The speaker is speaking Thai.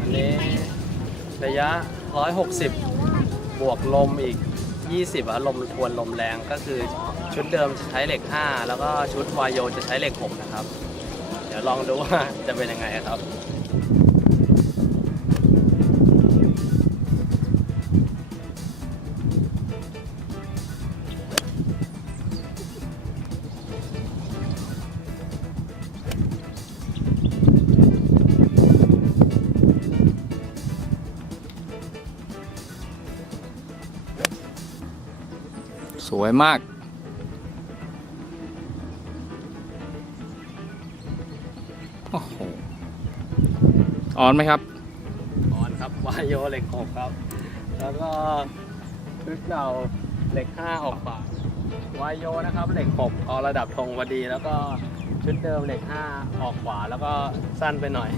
อันนี้ระยะ 160 บวกลมอีก 20อะลมทวนลมแรงก็คือชุดเดิมจะใช้เหล็ก 5 แล้วก็ชุดวายโยจะใช้เหล็ก 6 นะครับ เดี๋ยวลองดูว่าจะเป็นยังไงครับ สวยมาก โอ้โหออนไหมครับออนครับวายโยเหล็ก6ครับ แล้วก็ชุดเราเหล็ก5ออกขวาวายโยนะครับเหล็ก6เอาระดับธงพอดี แล้วก็ชุดเดิมเหล็ก5ออกขวาแล้วก็สั้นไปหน่อย